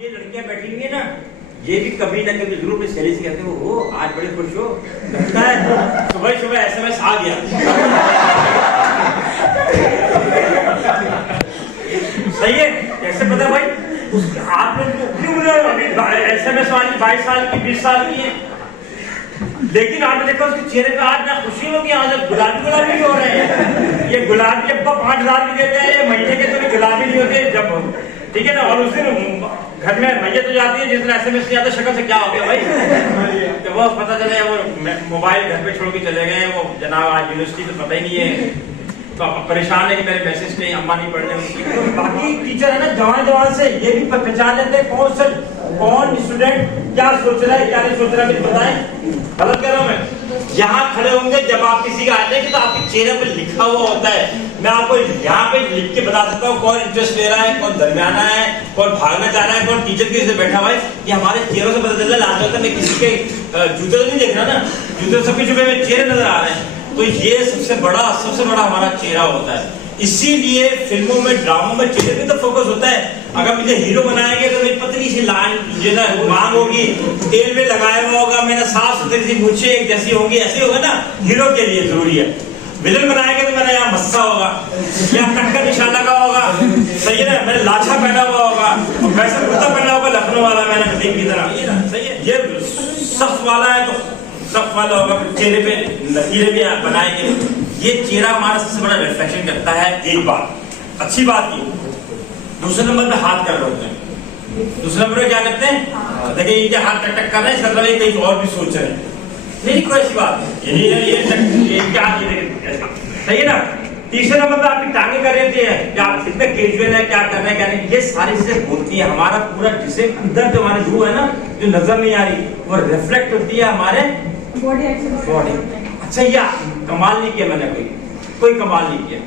ये लड़कियां बैठी हुई है ना, ये भी कभी ना कभी जरूर अपनी सहेली से कहते हो आज बड़े खुश हो, लगता है सुबह सुबह एसएमएस आ गया। सही है, कैसे पता भाई? आप लोग एसएमएस वाली 22 साल की 20 साल की है, लेकिन आपने देखा उसके चेहरे पे आज ना खुशी होगी, आज गुलाबी गुलाबी भी हो रहे हैं। ये गुलाबी अब 5,000 भी देते हैं, महीने के तो गुलाबी नहीं होते जब, ठीक है ना। और उस दिन घर में मैया तो जाती है, जिस दिन एसएमएस नहीं आता शक्ल से क्या हो गया भाई, तो वो पता चले वो मोबाइल घर पे छोड़ के चले गए, वो जनाब आज यूनिवर्सिटी तो पता ही नहीं है, तो आप परेशान है कि मेरे मैसेज नहीं, अम्मा नहीं पढ़ रहे उनकी। तो बाकी टीचर है ना जवान से ये भी पहचान लेते हैं कौन स्टूडेंट क्या सोच रहा है क्या नहीं सोच रहा है, बताएं गलत कर रहा हूं मैं। यहाँ खड़े होंगे जब आप किसी का आते हैं तो आपके चेहरे पर लिखा हुआ होता है, मैं आपको यहाँ पे लिख के बता सकता हूँ कौन इंटरेस्ट ले रहा है, कौन दरमियाना है, कौन भागना चाह रहा है, कौन टीचर की से बैठा हुआ है। ये हमारे चेहरों से पता चल रहा है। लास्ट मैं किसी के जूते तो नहीं देख रहा ना, जूते सबके चुपे में चेहरे नजर आ रहे हैं, तो ये सबसे बड़ा हमारा चेहरा होता है। इसीलिए फिल्मों में ड्रामों में चेहरे पे तो फोकस होता है। अगर मुझे हीरो बनाएंगे तो मेरी पतली सी लाइन जो ना मांग होगी, तेल में लगाया हुआ होगा, मैंने साफ सुथरी सी मूछें एक जैसी होंगी, ऐसे होगा ना, हीरो के लिए जरूरी है। विलन बनाएंगे तो मेरा यहाँ मस्सा होगा, यहाँ टक्कर निशाना का होगा, सही है ना, मैंने लाछा पहना हुआ होगा, और वैसे कुर्ता पहना होगा लखनऊ वाला मैंने नदीम की तरह, सही है। ये सख्त वाला है तो सख्त वाला होगा, चेहरे पे लकीरें भी बनाएंगे। ये चेहरा हमारा सबसे बड़ा रिफ्लेक्शन करता है। एक बात अच्छी बात की, दूसरे नंबर पे हाथ कर रहे होते हैं, दूसरे नंबर पे क्या करते हैं, देखिए ये क्या हाथ टक टक कर रहे हैं, इसका मतलब ये कहीं और भी सोच रहे हैं, नहीं कोई ऐसी बात नहीं, ये क्या सही है ना। तीसरे नंबर पे आपकी टांगे कर रही है कि आप कितने कैजुअल है, क्या कर रहे हैं क्या नहीं, ये सारी चीजें बोलती है। हमारा पूरा जिसे अंदर जो हमारी रूह है ना, जो नजर नहीं आ रही, वो रिफ्लेक्ट होती है हमारे बॉडी। अच्छा या कमाल नहीं किया मैंने, कोई कमाल नहीं किया।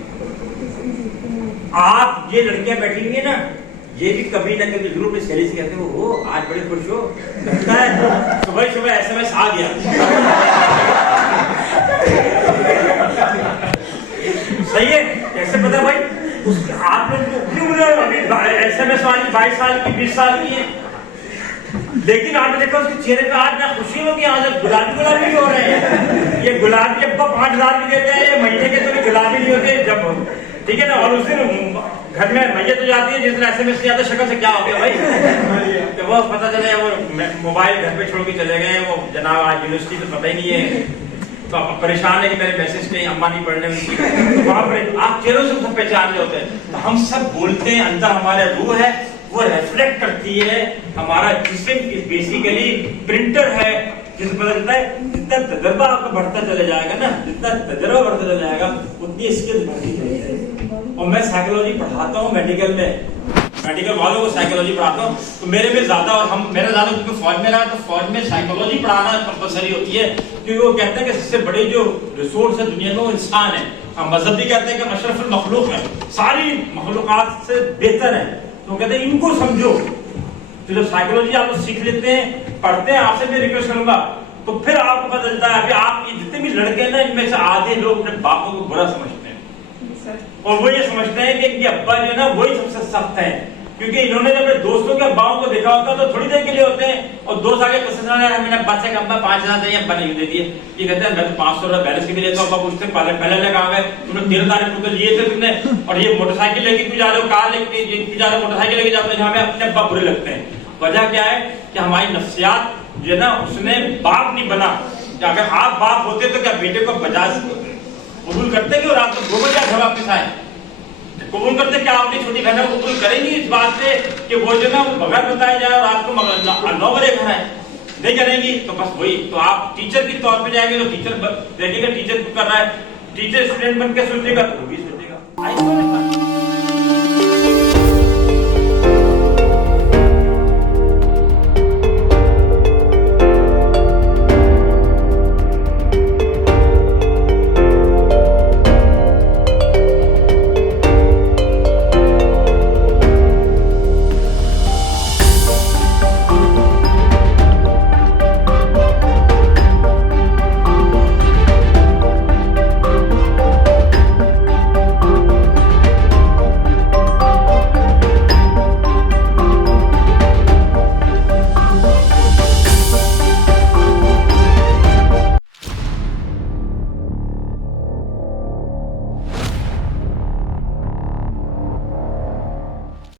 आप ये लड़कियां बैठी हुई है ना, ये भी कभी ना कभी जरूर अपनी सहेली से कहते हो आज बड़े खुश हो, लगता है सुबह सुबह एसएमएस आ गया। सही है, कैसे पता भाई? आप लोग एसएमएस वाली 22 साल की 20 साल की है, लेकिन आपने देखा उसके चेहरे पे आज ना खुशी होगी, आज गुलाबी गुलाबी भी हो रहे हैं। ये गुलाबी अब 5,000 भी देते हैं, महीने के तो गुलाबी नहीं होते जब, ठीक है ना। और उस दिन घर में मैया तो जाती है, जिस दिन एसएमएस नहीं आता शक्ल से क्या हो गया भाई, तो वो पता चले वो मोबाइल घर पे छोड़ के चले गए, वो जनाब आज यूनिवर्सिटी तो पता ही नहीं है, तो आप परेशान है कि मेरे मैसेज नहीं, अम्मा नहीं पढ़ रहे उनकी। तो वहां पर आप चेहरों से सब पहचान होते हैं, तो हम सब बोलते हैं, अंदर हमारे रूह है, वो रिफ्लेक्ट करती है। हमारा जिस्म बेसिकली प्रिंटर है, जिससे पता चलता है जितना तजर्बा आपका बढ़ता चले जाएगा ना, जितना तजर्बा बढ़ता चला जाएगा उतनी स्किल बढ़ती चली जाएगी। और मैं साइकोलॉजी पढ़ाता हूँ मेडिकल में, मेडिकल वालों को साइकोलॉजी पढ़ाता हूँ, तो मेरे में ज्यादा और मेरा ज्यादा क्योंकि फौज में रहा, तो फौज में साइकोलॉजी पढ़ाना कंपलसरी होती है, क्योंकि वो कहते हैं कि सबसे बड़े जो रिसोर्स है दुनिया में वो इंसान है। हम मजहब भी कहते हैं कि अशरफुल मखलूक है, सारी मखलूकात से बेहतर है, तो कहते हैं इनको समझो। तो जब साइकोलॉजी आप लोग सीख लेते हैं, पढ़ते हैं, आपसे भी रिक्वेस्ट करूंगा, तो फिर आपको पता चलता है अभी आप ये जितने भी लड़के हैं ना, इनमें से आधे लोग अपने बापों को बुरा समझते हैं, और वो ये समझते हैं कि इनके अब्बा जो है ना वही सबसे सख्त है, क्योंकि इन्होंने जब अपने दोस्तों के अब्बाओं को देखा होता तो थोड़ी देर के लिए होते हैं, और दोस्त आगे पसंद आ रहा है मेरा बच्चे का अब्बा 5,000 चाहिए, अब्बा नहीं दे दिए, ये कहते हैं मैं तो 500 रुपए बैलेंस के भी लेता हूँ। अब्बा पूछते पहले कहाँ गए, तुमने 13 तारीख को लिए थे तुमने, और ये मोटरसाइकिल लेके क्यों जा रहे हो, कार लेके क्यों जा रहे हो, मोटरसाइकिल लेके जाते हो जहाँ में अपने अब्बा बुरे लगते हैं। वजह क्या है कि हमारी नफ्सियात जो है ना, उसने बाप नहीं बना। अगर आप बाप होते तो क्या बेटे को बजाज कबूल करते कि रात को 2 बजे घर वापस आए, कबूल करते क्या अपनी छोटी बहनों को कबूल करेंगी इस बात से कि वो जो ना बगैर बताया जाए और रात को 9 बजे घर आए, नहीं करेंगी। तो बस वही, तो आप टीचर के तौर पे जाएंगे तो टीचर देखिएगा टीचर कर रहा है, टीचर स्टूडेंट बन के सोचेगा तो वो भी सोचेगा।